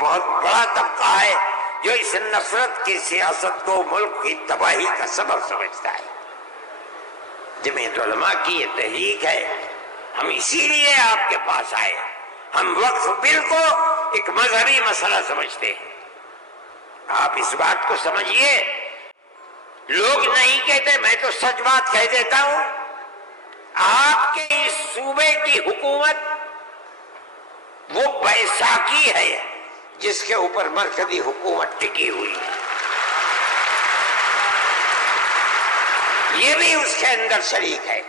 بہت بڑا طبقہ ہے جو اس نفرت کی سیاست کو ملک کی تباہی کا سبب سمجھتا ہے۔ جمعیت علماء کی یہ تحریک ہے، ہم اسی لیے آپ کے پاس آئے۔ ہم وقف بل کو ایک مذہبی مسئلہ سمجھتے ہیں۔ آپ اس بات کو سمجھیے، لوگ نہیں کہتے، میں تو سچ بات کہہ دیتا ہوں، آپ کے اس صوبے کی حکومت وہ بیساکھی ہے جس کے اوپر مرکزی حکومت ٹکی ہوئی ہے، یہ بھی اس کے اندر شریک ہے۔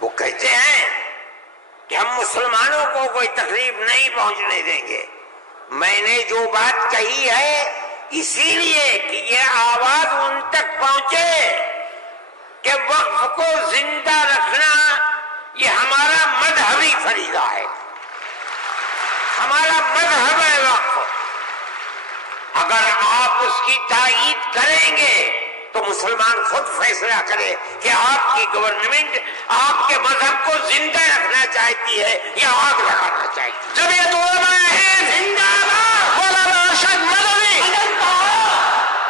وہ کہتے ہیں کہ ہم مسلمانوں کو کوئی تکلیف نہیں پہنچنے دیں گے۔ میں نے جو بات کہی ہے اسی لیے کہ یہ آواز ان تک پہنچے کہ وقف کو زندہ رکھنا یہ ہمارا مذہبی فریضہ ہے، ہمارا مذہب ہے وقف۔ اگر آپ اس کی تائید کریں گے تو مسلمان خود فیصلہ کرے کہ آپ کی گورنمنٹ آپ کے مذہب کو زندہ رکھنا چاہتی ہے یا آگ لگانا چاہتی ہے۔ جمعیت علماء ہند زندہ باد، مولانا ارشد مدنی،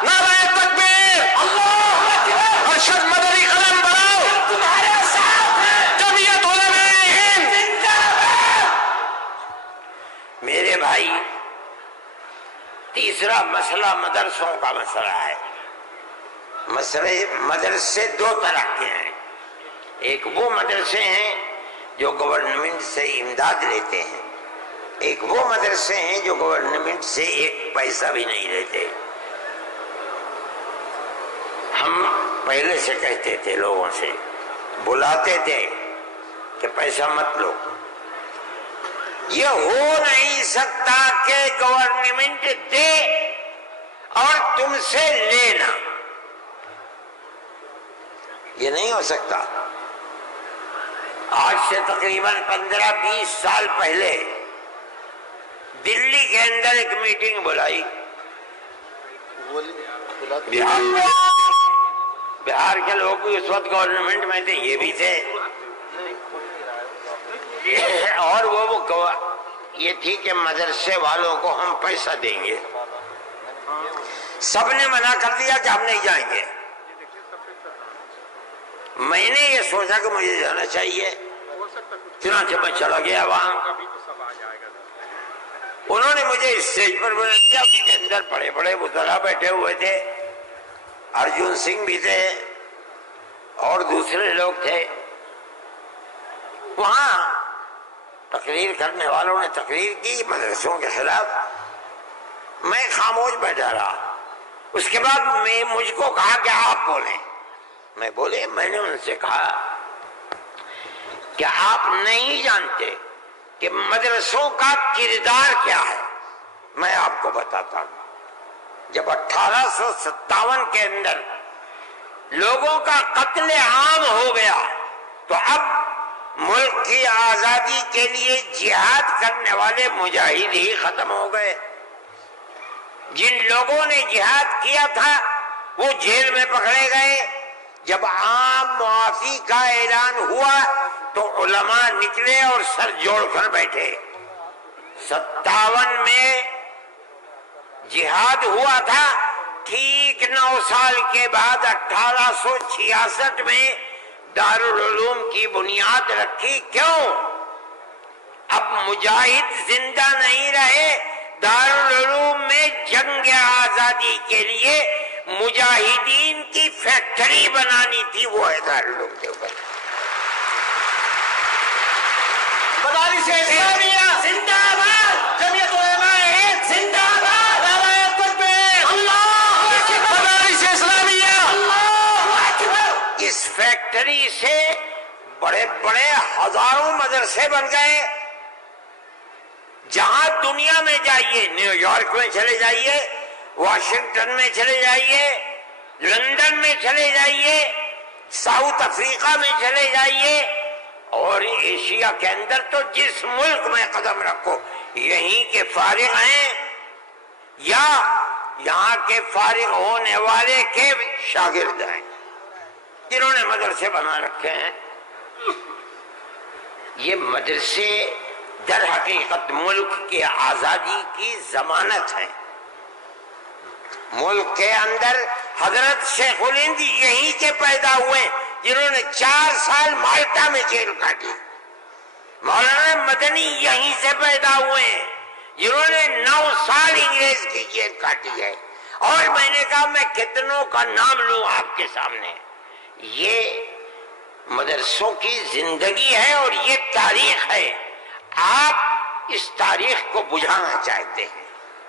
نعرہ تکبیر، اللہ اکبر، ارشد مدنی قلم بڑھاؤ، تمہارے ساتھ ہیں، جمعیت علماء ہند زندہ باد۔ میرے بھائی، تیسرا مسئلہ مدرسوں کا مسئلہ ہے۔ مدرسے دو طرح کے ہیں، ایک وہ مدرسے ہیں جو گورنمنٹ سے امداد لیتے ہیں، ایک وہ مدرسے ہیں جو گورنمنٹ سے ایک پیسہ بھی نہیں لیتے۔ ہم پہلے سے کہتے تھے، لوگوں سے بلاتے تھے کہ پیسہ مت لو۔ یہ ہو نہیں سکتا کہ گورنمنٹ دے اور تم سے لینا، یہ نہیں ہو سکتا۔ آج سے تقریباً 15-20 سال پہلے دلی کے اندر ایک میٹنگ بلائی، بہار کے لوگ بھی اس وقت گورنمنٹ میں تھے، یہ بھی تھے، اور وہ یہ تھی کہ مدرسے والوں کو ہم پیسہ دیں گے۔ سب نے منع کر دیا کہ ہم نہیں جائیں گے۔ میں نے یہ سوچا کہ مجھے جانا چاہیے، چنانچہ میں چلا گیا وہاں۔ انہوں نے مجھے اسٹیج پر بلا دیا، اس کے اندر بڑے بڑے وزراء بیٹھے ہوئے تھے، ارجن سنگھ بھی تھے اور دوسرے لوگ تھے۔ وہاں تقریر کرنے والوں نے تقریر کی مدرسوں کے خلاف، میں خاموش بیٹھا رہا۔ اس کے بعد مجھ کو کہا کہ آپ بولیں۔ میں بولے، میں نے ان سے کہا کہ آپ نہیں جانتے کہ مدرسوں کا کردار کیا ہے۔ میں آپ کو بتاتا ہوں، جب 1857 کے اندر لوگوں کا قتل عام ہو گیا تو اب ملک کی آزادی کے لیے جہاد کرنے والے مجاہد ہی ختم ہو گئے۔ جن لوگوں نے جہاد کیا تھا وہ جیل میں پکڑے گئے۔ جب عام معافی کا اعلان ہوا تو علماء نکلے اور سر جوڑ کر بیٹھے۔ 57 میں جہاد ہوا تھا، ٹھیک 9 سال کے بعد 1866 میں دارالعلوم کی بنیاد رکھی۔ کیوں؟ اب مجاہد زندہ نہیں رہے، دارالعلوم میں جنگ آزادی کے لیے مجاہدین کی فیکٹری بنانی تھی، وہ ہے دارالعلوم کے اوپر۔ مدارس اسلامیہ زندہ باد، جمعیت علماء ہند زندہ باد، نعرہ تکبیر، اللہ اکبر، مدارس اسلامیہ، اللہ اکبر۔ اس فیکٹری سے بڑے بڑے ہزاروں مدرسے بن گئے۔ جہاں دنیا میں جائیے، نیو یارک میں چلے جائیے، واشنگٹن میں چلے جائیے، لندن میں چلے جائیے، ساؤتھ افریقہ میں چلے جائیے، اور ایشیا کے اندر تو جس ملک میں قدم رکھو یہیں کے فارغ ہیں یا یہاں کے فارغ ہونے والے کے شاگرد ہیں جنہوں نے مدرسے بنا رکھے ہیں۔ یہ مدرسے در حقیقت ملک کی آزادی کی ضمانت ہے. ملک کے اندر حضرت شیخ الہند یہیں کے پیدا ہوئے جنہوں نے 4 سال مالٹا میں جیل کاٹی. مولانا مدنی یہیں سے پیدا ہوئے ہیں جنہوں نے 9 سال انگریز کی جیل کاٹی ہے. اور میں نے کہا میں کتنوں کا نام لوں آپ کے سامنے. یہ مدرسوں کی زندگی ہے اور یہ تاریخ ہے. آپ اس تاریخ کو بجھانا چاہتے ہیں.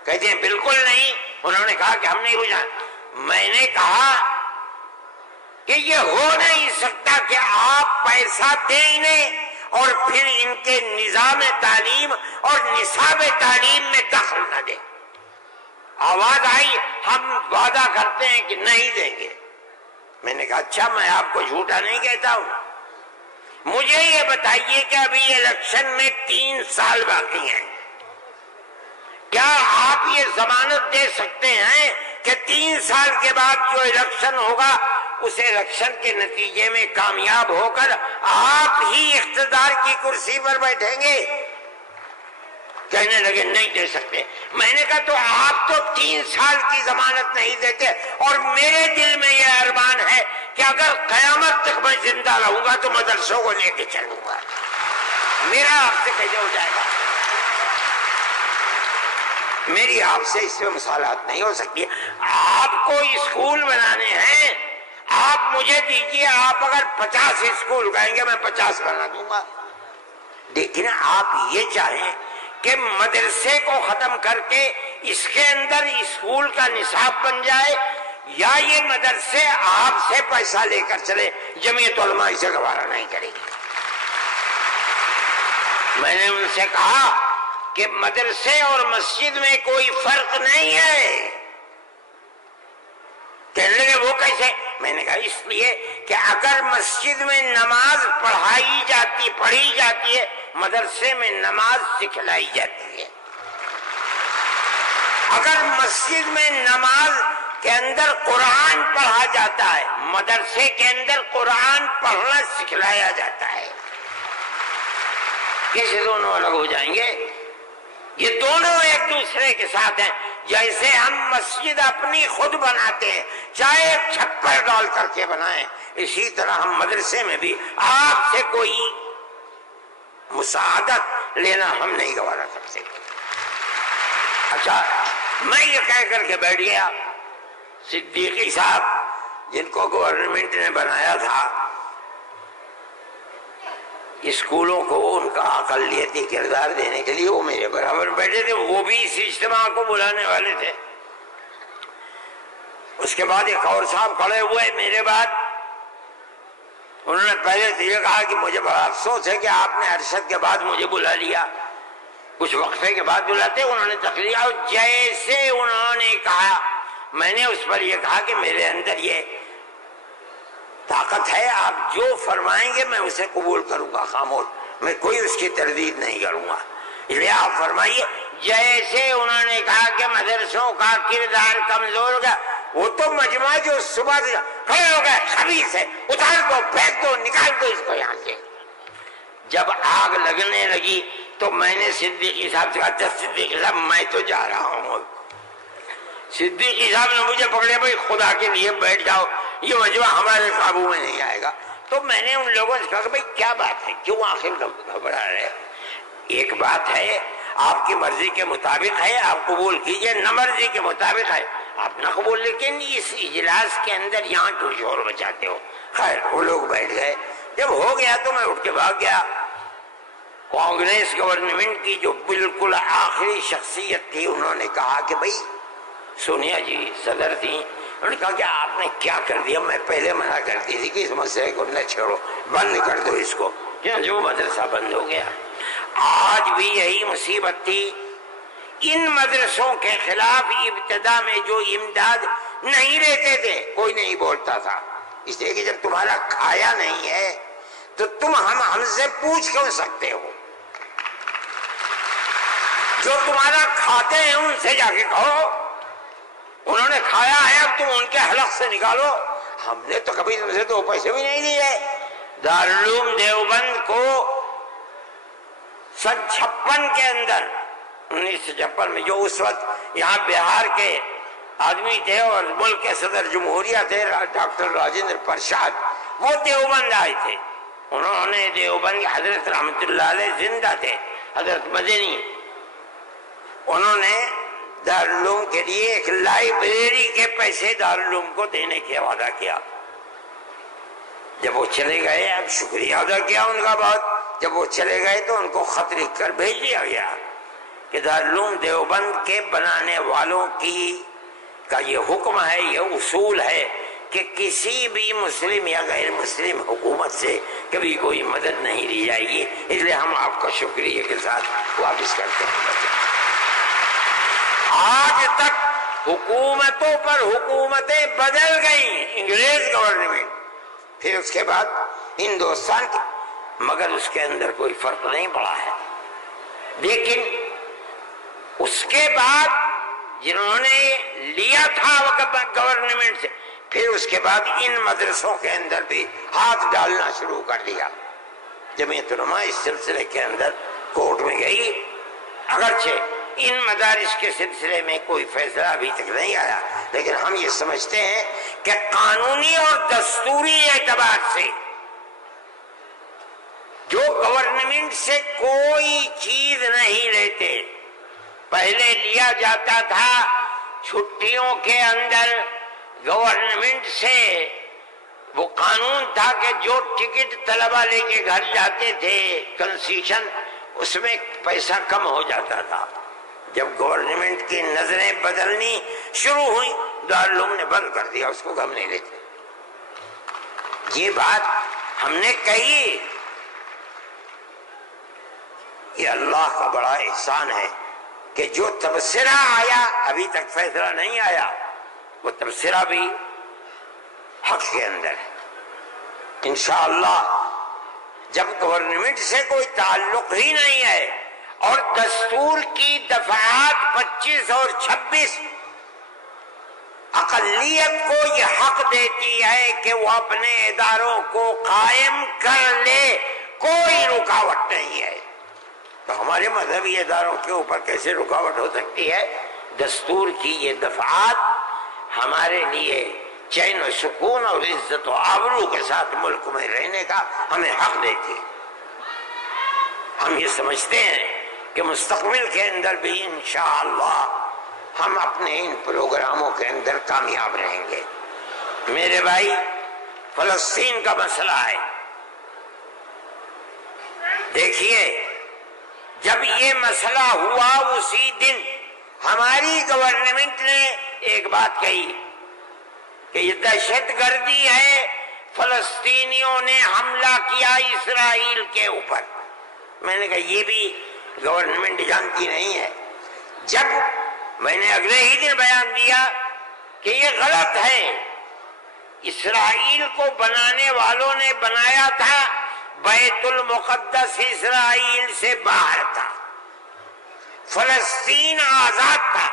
کہتے ہیں بالکل نہیں. انہوں نے کہا کہ ہم نہیں بجھانا. میں نے کہا کہ یہ ہو نہیں سکتا کہ آپ پیسہ دیں انہیں اور پھر ان کے نظام تعلیم اور نصاب تعلیم میں دخل نہ دیں. آواز آئی ہم وعدہ کرتے ہیں کہ نہیں دیں گے. میں نے کہا اچھا میں آپ کو جھوٹا نہیں کہتا ہوں. مجھے یہ بتائیے کہ ابھی الیکشن میں 3 سال باقی ہیں. کیا آپ یہ ضمانت دے سکتے ہیں کہ 3 سال کے بعد جو الیکشن ہوگا اس الیکشن کے نتیجے میں کامیاب ہو کر آپ ہی اقتدار کی کرسی پر بیٹھیں گے؟ کہنے لگے نہیں دے سکتے. میں نے کہا تو آپ تو 3 سال کی ضمانت نہیں دیتے اور میرے دل میں یہ ارمان ہے کہ اگر قیامت تک میں زندہ رہوں گا تو مدرسوں کو لے کے چلوں گا. میرا آپ سے کیسے ہو جائے گا؟ میری آپ سے اس میں مصالحت نہیں ہو سکتی. آپ کو اسکول بنانے ہیں آپ مجھے دیجیے. آپ اگر 50 اسکول کہیں گے میں 50 بنا دوں گا. لیکن آپ یہ چاہیں کہ مدرسے کو ختم کر کے اس کے اندر اسکول کا نصاب بن جائے یا یہ مدرسے آپ سے پیسہ لے کر چلے. جمعیت علماء اسے گوارا نہیں کرے گی. میں نے ان سے کہا کہ مدرسے اور مسجد میں کوئی فرق نہیں ہے. کہنے لگے وہ کیسے؟ میں نے کہا اس لیے کہ اگر مسجد میں نماز پڑھی جاتی ہے مدرسے میں نماز سکھلائی جاتی ہے. اگر مسجد میں نماز کے اندر قرآن پڑھا جاتا ہے مدرسے کے اندر قرآن پڑھنا سکھلایا جاتا ہے. کیسے دونوں الگ ہو جائیں گے؟ یہ دونوں ایک دوسرے کے ساتھ ہیں. جیسے ہم مسجد اپنی خود بناتے ہیں چاہے ایک چھپر ڈال کر کے بنائیں اسی طرح ہم مدرسے میں بھی آپ سے کوئی مساعدت لینا ہم نہیں گوارا کرتے. اچھا میں یہ کہہ کر کے بیٹھ گیا. صدیقی صاحب جن کو گورنمنٹ نے بنایا تھا اسکولوں کو ان کا اقلیتی کردار دینے کے لیے وہ میرے برابر بیٹھے تھے. وہ بھی اس اجتماع کو بلانے والے تھے. اس کے بعد ایک اور صاحب کھڑے ہوئے میرے بعد. انہوں نے پہلے سے یہ کہا کہ مجھے بڑا افسوس ہے کہ آپ نے ارشد کے بعد مجھے بلا لیا. کچھ وقفے کے بعد بلاتے انہوں نے تقریر اور جیسے انہوں نے کہا میں نے اس پر یہ کہا کہ میرے اندر یہ طاقت ہے آپ جو فرمائیں گے میں اسے قبول کروں گا خاموش. میں کوئی اس کی تردید نہیں کروں گا. اس لیے آپ فرمائیے. جیسے انہوں نے کہا کہ مدرسوں کا کردار کمزور ہوگا وہ تو مجمع جو صبح سے کھڑے ہو گئے خبیث ہے اتار دو پھینک دو نکال دو اس کو یہاں سے. جب آگ لگنے لگی تو میں نے صدیقی صاحب سے کہا صدیقی صاحب میں تو جا رہا ہوں. صدیقی صاحب نے مجھے پکڑے بھائی خدا کے لیے بیٹھ جاؤ یہ مجمع ہمارے قابو میں نہیں آئے گا. تو میں نے ان لوگوں سے کہا کہ بھائی کیا بات ہے کیوں آخر گھبرا رہے؟ ایک بات ہے آپ کی مرضی کے مطابق ہے آپ قبول کیجئے. نہ مرضی کے مطابق ہے آپ نہ قبول. لیکن اس اجلاس کے اندر یہاں کیوں شور بچاتے ہو؟ خیر وہ لوگ بیٹھ گئے. جب ہو گیا تو میں اٹھ کے بھاگ گیا. کانگریس گورنمنٹ کی جو بالکل آخری شخصیت تھی انہوں نے کہا کہ بھائی سونیا جی صدر تھی. انہوں نے کہا کہ آپ نے کیا کر دیا؟ میں پہلے منع کرتی تھی کہ اس مسئلے کو نہ چھوڑو بند کر دو اس کو. جو مدرسہ بند ہو گیا. آج بھی یہی مصیبت تھی. ان مدرسوں کے خلاف ابتدا میں جو امداد نہیں لیتے تھے کوئی نہیں بولتا تھا اس لیے کہ جب تمہارا کھایا نہیں ہے تو تم ہم سے پوچھ کیوں سکتے ہو؟ جو تمہارا کھاتے ہیں ان سے جا کے کہو انہوں نے کھایا ہے اب تم ان کے حلق سے نکالو. ہم نے تو کبھی تم سے 2 پیسے بھی نہیں دیے. دارالعلوم دیوبند کو سن 56 کے اندر 1956 میں، جو اس وقت یہاں بہار کے آدمی تھے اور ملک کے صدر جمہوریہ تھے ڈاکٹر راجندر پرساد، وہ دیوبند آئے تھے. انہوں نے دیوبند حضرت رحمت اللہ علیہ زندہ تھے، حضرت مدنی، انہوں نے دارالعلوم کے لیے ایک لائبریری کے پیسے دارالعلوم کو دینے کا وعدہ کیا. جب وہ چلے گئے، اب شکریہ ادا کیا ان کا بہت، جب وہ چلے گئے تو ان کو خط لکھ کر بھیج دیا گیا کہ دارالعلوم دیوبند کے بنانے والوں کا یہ حکم ہے، یہ اصول ہے کہ کسی بھی مسلم یا غیر مسلم حکومت سے کبھی کوئی مدد نہیں لی جائے گی، اس لیے ہم آپ کا شکریہ کے ساتھ واپس کرتے ہیں. آج تک حکومتوں پر حکومتیں بدل گئیں، انگریز گورنمنٹ، پھر اس کے بعد ہندوستان کی، مگر اس کے اندر کوئی فرق نہیں پڑا ہے. لیکن اس کے بعد جنہوں نے لیا تھا وقت گورنمنٹ سے، پھر اس کے بعد ان مدرسوں کے اندر بھی ہاتھ ڈالنا شروع کر دیا. جمعیت علماء اس سلسلے کے اندر کورٹ میں گئی، اگرچہ ان مدارس کے سلسلے میں کوئی فیصلہ ابھی تک نہیں آیا، لیکن ہم یہ سمجھتے ہیں کہ قانونی اور دستوری اعتبار سے جو گورنمنٹ سے کوئی چیز نہیں لیتے، پہلے لیا جاتا تھا چھٹیوں کے اندر گورنمنٹ سے، وہ قانون تھا کہ جو ٹکٹ طلبہ لے کے گھر جاتے تھے کنسیشن، اس میں پیسہ کم ہو جاتا تھا. جب گورنمنٹ کی نظریں بدلنی شروع ہوئی، دارالعلوم نے بند کر دیا، اس کو ہم نہیں لیتے. یہ بات ہم نے کہی، یہ اللہ کا بڑا احسان ہے کہ جو تبصرہ آیا، ابھی تک فیصلہ نہیں آیا، وہ تبصرہ بھی حق کے اندر ہے. انشاءاللہ جب گورنمنٹ سے کوئی تعلق ہی نہیں ہے اور دستور کی دفعات 25 اور 26 اقلیت کو یہ حق دیتی ہے کہ وہ اپنے اداروں کو قائم کر لے، کوئی رکاوٹ نہیں ہے، تو ہمارے مذہبی اداروں کے اوپر کیسے رکاوٹ ہو سکتی ہے؟ دستور کی یہ دفعات ہمارے لیے چین و سکون اور عزت و آبرو کے ساتھ ملک میں رہنے کا ہمیں حق دیتی ہے. ہم یہ سمجھتے ہیں کہ مستقبل کے اندر بھی انشاءاللہ ہم اپنے ان پروگراموں کے اندر کامیاب رہیں گے. میرے بھائی، فلسطین کا مسئلہ ہے. دیکھیے، جب یہ مسئلہ ہوا اسی دن ہماری گورنمنٹ نے ایک بات کہی کہ یہ دہشت گردی ہے، فلسطینیوں نے حملہ کیا اسرائیل کے اوپر. میں نے کہا یہ بھی گورنمنٹ جانتی نہیں ہے. جب میں نے اگلے ہی دن بیان دیا کہ یہ غلط ہے، اسرائیل کو بنانے والوں نے بنایا تھا، بیت المقدس اسرائیل سے باہر تھا، فلسطین آزاد تھا.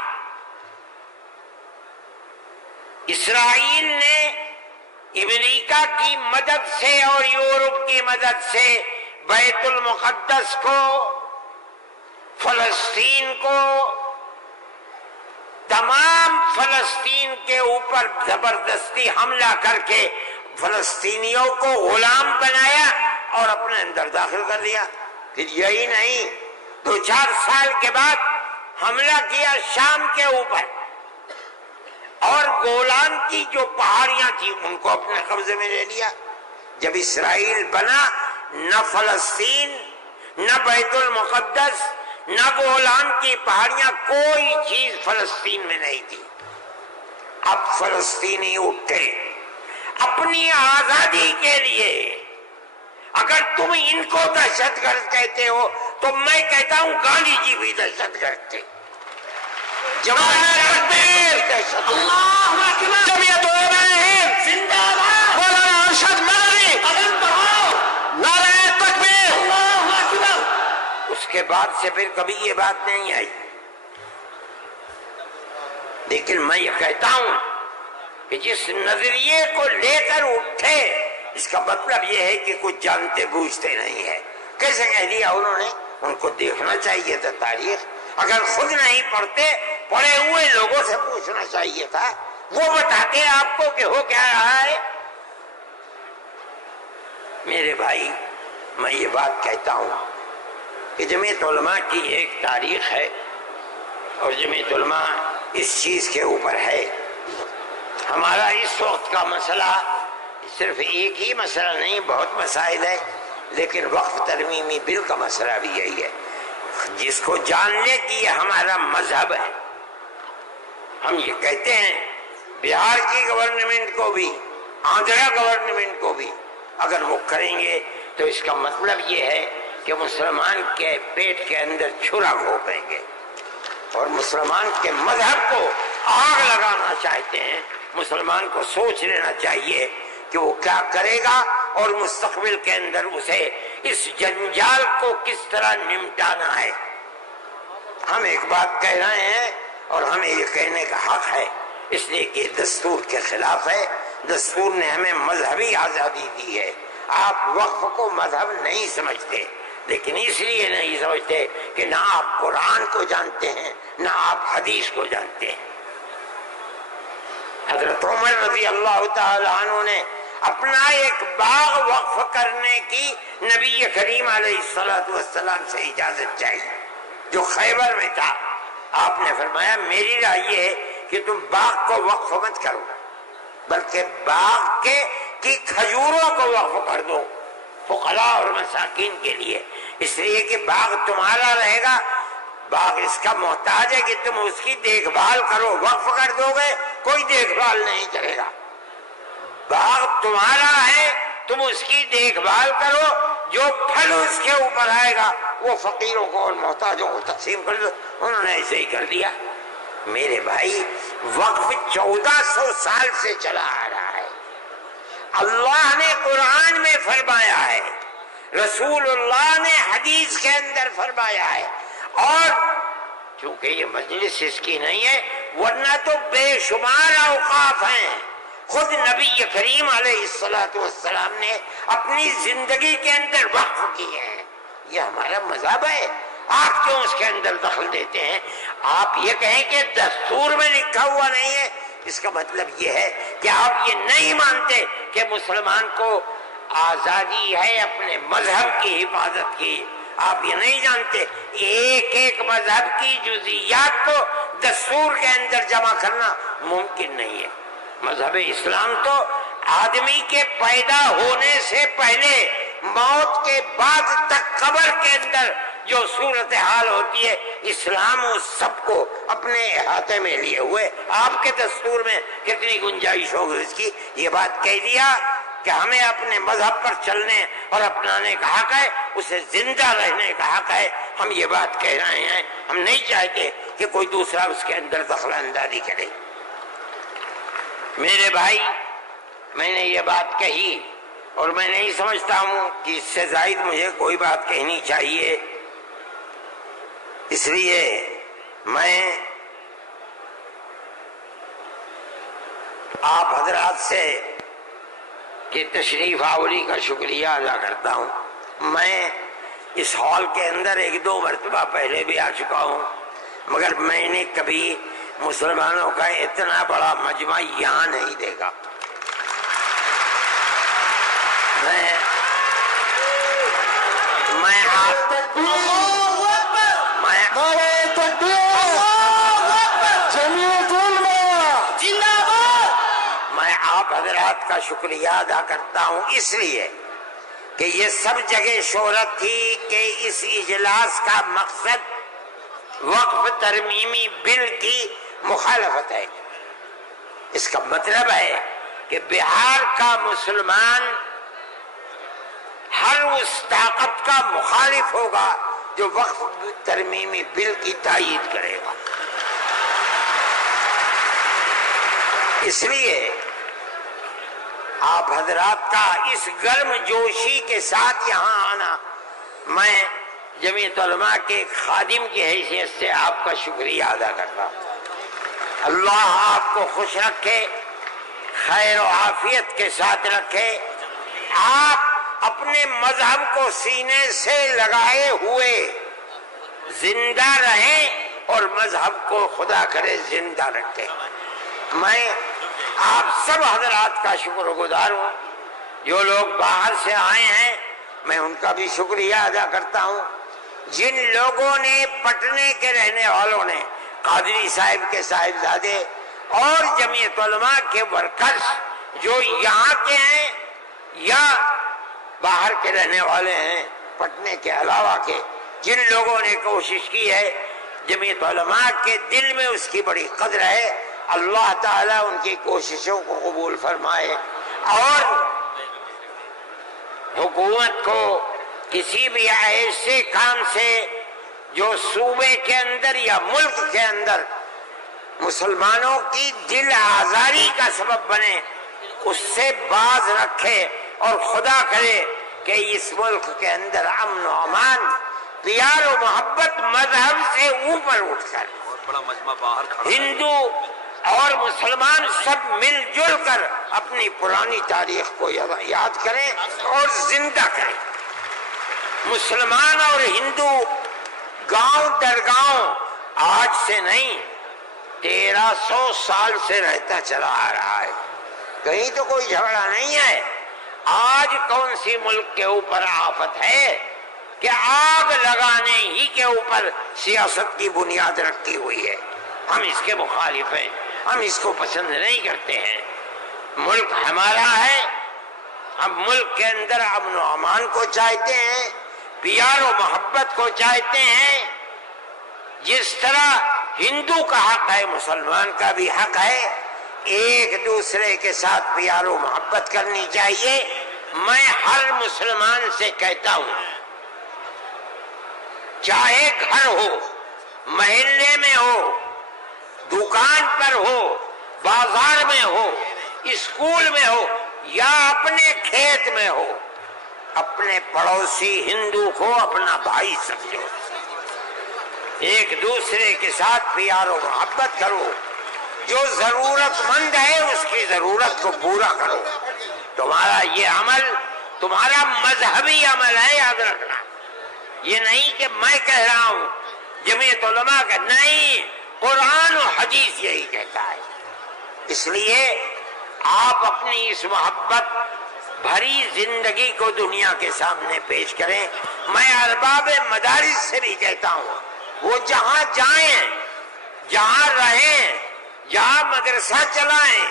اسرائیل نے امریکہ کی مدد سے اور یورپ کی مدد سے بیت المقدس کو، فلسطین کو، تمام فلسطین کے اوپر زبردستی حملہ کر کے فلسطینیوں کو غلام بنایا اور اپنے اندر داخل کر دیا. پھر یہی نہیں، 2-4 سال کے بعد حملہ کیا شام کے اوپر، اور گولان کی جو پہاڑیاں تھیں ان کو اپنے قبضے میں لے لیا. جب اسرائیل بنا، نہ فلسطین، نہ بیت المقدس، نہ گولان کی پہاڑیاں، کوئی چیز فلسطین میں نہیں تھی. اب فلسطینی اٹھے اپنی آزادی کے لیے. اگر تم ان کو دہشت گرد کہتے ہو تو میں کہتا ہوں گاندھی جی بھی دہشت گرد تھے. جمعیت علماء ہند زندہ باد، مولانا ارشد مدنی قدم بڑھاؤ، نعرہ تکبیر، اللہ اکبر. اس کے بعد سے پھر کبھی یہ بات نہیں آئی. لیکن میں یہ کہتا ہوں کہ جس نظریے کو لے کر اٹھے، اس کا مطلب یہ ہے کہ کچھ جانتے بوجھتے نہیں ہے. کیسے کہہ دیا انہوں نے؟ ان کو دیکھنا چاہیے تھا تاریخ. اگر خود نہیں پڑھتے پڑھے ہوئے لوگوں سے پوچھنا چاہیے تھا، وہ بتاتے آپ کو کہ ہو کیا رہا ہے. میرے بھائی میں یہ بات کہتا ہوں کہ جمعیت علماء کی ایک تاریخ ہے اور جمعیت علماء اس چیز کے اوپر ہے. ہمارا اس وقت کا مسئلہ صرف ایک ہی مسئلہ نہیں، بہت مسائل ہے، لیکن وقف ترمیمی بل کا مسئلہ بھی یہی ہے جس کو جاننے کی یہ ہمارا مذہب ہے. ہم یہ کہتے ہیں بہار کی گورنمنٹ کو بھی، آندھرا گورنمنٹ کو بھی اگر وہ کریں گے تو اس کا مطلب یہ ہے کہ مسلمان کے پیٹ کے اندر چھرا گھونپیں گے اور مسلمان کے مذہب کو آگ لگانا چاہتے ہیں. مسلمان کو سوچ لینا چاہیے کہ وہ کیا کرے گا اور مستقبل کے اندر اسے اس جنجال کو کس طرح نمٹانا ہے. ہم ایک بات کہہ رہے ہیں اور ہمیں یہ کہنے کا حق ہے، اس لیے کہ دستور کے خلاف ہے. دستور نے ہمیں مذہبی آزادی دی ہے. آپ وقف کو مذہب نہیں سمجھتے، لیکن اس لیے نہیں سمجھتے کہ نہ آپ قرآن کو جانتے ہیں نہ آپ حدیث کو جانتے ہیں. حضرت عمر رضی اللہ تعالی عنہ نے اپنا ایک باغ وقف کرنے کی نبی کریم علیہ السلام سے اجازت چاہیے جو خیبر میں تھا. آپ نے فرمایا میری رائے یہ ہے کہ تم باغ کو وقف مت کرو بلکہ باغ کی کھجوروں کو وقف کر دو فقراء اور مساکین کے لیے، اس لیے کہ باغ تمہارا رہے گا. باغ اس کا محتاج ہے کہ تم اس کی دیکھ بھال کرو. وقف کر دو گے کوئی دیکھ بھال نہیں کرے گا. باغ تمہارا ہے، تم اس کی دیکھ بھال کرو، جو پھل اس کے اوپر آئے گا وہ فقیروں کو اور محتاجوں کو تقسیم کر دو. انہوں نے ایسے ہی کر دیا. میرے بھائی وقف 1400 سال سے چلا آ رہا ہے. اللہ نے قرآن میں فرمایا ہے، رسول اللہ نے حدیث کے اندر فرمایا ہے، اور چونکہ یہ مجلس اس کی نہیں ہے ورنہ تو بے شمار اوقاف ہیں. خود نبی کریم علیہ السلام نے اپنی زندگی کے اندر وقف کیے ہیں. یہ ہمارا مذہب ہے. آپ کیوں اس کے اندر دخل دیتے ہیں؟ آپ یہ کہیں کہ دستور میں لکھا ہوا نہیں ہے، اس کا مطلب یہ ہے کہ آپ یہ نہیں مانتے کہ مسلمان کو آزادی ہے اپنے مذہب کی حفاظت کی. آپ یہ نہیں جانتے ایک ایک مذہب کی جزیات کو دستور کے اندر جمع کرنا ممکن نہیں ہے. مذہب اسلام تو آدمی کے پیدا ہونے سے پہلے موت کے بعد تک قبر کے اندر جو صورتحال ہوتی ہے اسلام اس سب کو اپنے احاطے میں لیے ہوئے. آپ کے دستور میں کتنی گنجائش ہوگی اس کی؟ یہ بات کہہ دیا کہ ہمیں اپنے مذہب پر چلنے اور اپنانے کا حق ہے، اسے زندہ رہنے کا حق ہے. ہم یہ بات کہہ رہے ہیں، ہم نہیں چاہتے کہ کوئی دوسرا اس کے اندر دخل اندازی کرے. میرے بھائی میں نے یہ بات کہی اور میں نہیں سمجھتا ہوں کہ اس سے زائد مجھے کوئی بات کہنی چاہیے. اس لیے میں آپ حضرات سے کہ تشریف آوری کا شکریہ ادا کرتا ہوں. میں اس ہال کے اندر 1-2 مرتبہ پہلے بھی آ چکا ہوں، مگر میں نے کبھی مسلمانوں کا اتنا بڑا مجمع یہاں نہیں دیکھا. میں آپ حضرات کا شکریہ ادا کرتا ہوں اس لیے کہ یہ سب جگہ شہرت تھی کہ اس اجلاس کا مقصد وقف ترمیمی بل کی مخالفت ہے. اس کا مطلب ہے کہ بہار کا مسلمان ہر اس طاقت کا مخالف ہوگا جو وقف ترمیمی بل کی تائید کرے گا. اس لیے آپ حضرات کا اس گرم جوشی کے ساتھ یہاں آنا، میں جمعیت علماء کے خادم کی حیثیت سے آپ کا شکریہ ادا کرتا ہوں. اللہ آپ کو خوش رکھے، خیر و عافیت کے ساتھ رکھے. آپ اپنے مذہب کو سینے سے لگائے ہوئے زندہ رہیں اور مذہب کو خدا کرے زندہ رکھے۔ میں آپ سب حضرات کا شکر گزار ہوں، جو لوگ باہر سے آئے ہیں میں ان کا بھی شکریہ ادا کرتا ہوں۔ جن لوگوں نے پٹنے کے رہنے والوں نے، قادری صاحب کے صاحبزادے اور جمعیت علماء کے ورکرز جو یہاں کے ہیں یا باہر کے رہنے والے ہیں پٹنے کے علاوہ کے، جن لوگوں نے کوشش کی ہے، جمعیت علماء کے دل میں اس کی بڑی قدر ہے۔ اللہ تعالیٰ ان کی کوششوں کو قبول فرمائے، اور حکومت کو کسی بھی ایسے کام سے جو صوبے کے اندر یا ملک کے اندر مسلمانوں کی دل آزاری کا سبب بنے، اس سے باز رکھے، اور خدا کرے کہ اس ملک کے اندر امن و امان، پیار و محبت مذہب سے اوپر اٹھ کر بڑا مجمع باہر کھڑا ہے۔ ہندو اور مسلمان سب مل جل کر اپنی پرانی تاریخ کو یاد کریں اور زندہ کریں۔ مسلمان اور ہندو گاؤں در گاؤں آج سے نہیں 1300 سال سے رہتا چلا آ رہا ہے، کہیں تو کوئی جھگڑا نہیں ہے۔ آج کون سی ملک کے اوپر آفت ہے کہ آگ لگانے ہی کے اوپر سیاست کی بنیاد رکھی ہوئی ہے؟ ہم اس کے مخالف ہیں، ہم اس کو پسند نہیں کرتے ہیں۔ ملک ہمارا ہے، ہم ملک کے اندر امن و امان کو چاہتے ہیں، پیار و محبت کو چاہتے ہیں۔ جس طرح ہندو کا حق ہے مسلمان کا بھی حق ہے، ایک دوسرے کے ساتھ پیار و محبت کرنی چاہیے۔ میں ہر مسلمان سے کہتا ہوں، چاہے گھر ہو، محلے میں ہو، دکان پر ہو، بازار میں ہو، اسکول میں ہو یا اپنے کھیت میں ہو، اپنے پڑوسی ہندو کو اپنا بھائی سمجھو، ایک دوسرے کے ساتھ پیار و محبت کرو، جو ضرورت مند ہے اس کی ضرورت کو پورا کرو۔ تمہارا یہ عمل تمہارا مذہبی عمل ہے، یاد رکھنا۔ یہ نہیں کہ میں کہہ رہا ہوں، جمعیت علماء کا نہیں، قرآن و حدیث یہی کہتا ہے۔ اس لیے آپ اپنی اس محبت بھری زندگی کو دنیا کے سامنے پیش کریں۔ میں ارباب مدارس سے بھی کہتا ہوں، وہ جہاں جائیں، جہاں رہیں، جہاں مدرسہ چلائیں،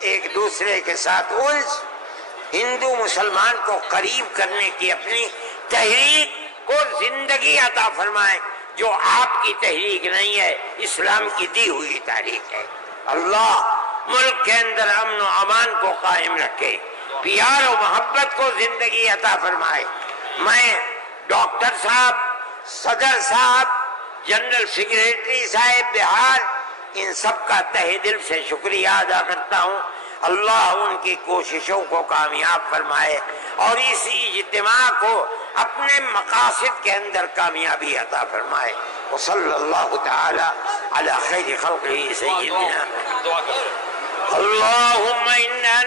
ایک دوسرے کے ساتھ الجھ، ہندو مسلمان کو قریب کرنے کی اپنی تحریک کو زندگی عطا فرمائیں، جو آپ کی تحریک نہیں ہے، اسلام کی دی ہوئی تحریک ہے۔ اللہ ملک کے اندر امن و امان کو قائم رکھے، پیار و محبت کو زندگی عطا فرمائے۔ میں ڈاکٹر صاحب، صدر صاحب، جنرل سیکریٹری صاحب بہار، ان سب کا تہہ دل سے شکریہ ادا کرتا ہوں۔ اللہ ان کی کوششوں کو کامیاب فرمائے اور اس اجتماع کو اپنے مقاصد کے اندر کامیابی عطا فرمائے۔ وصلی اللہ تعالی علی خیر خلقہ سیدنا اللہم انا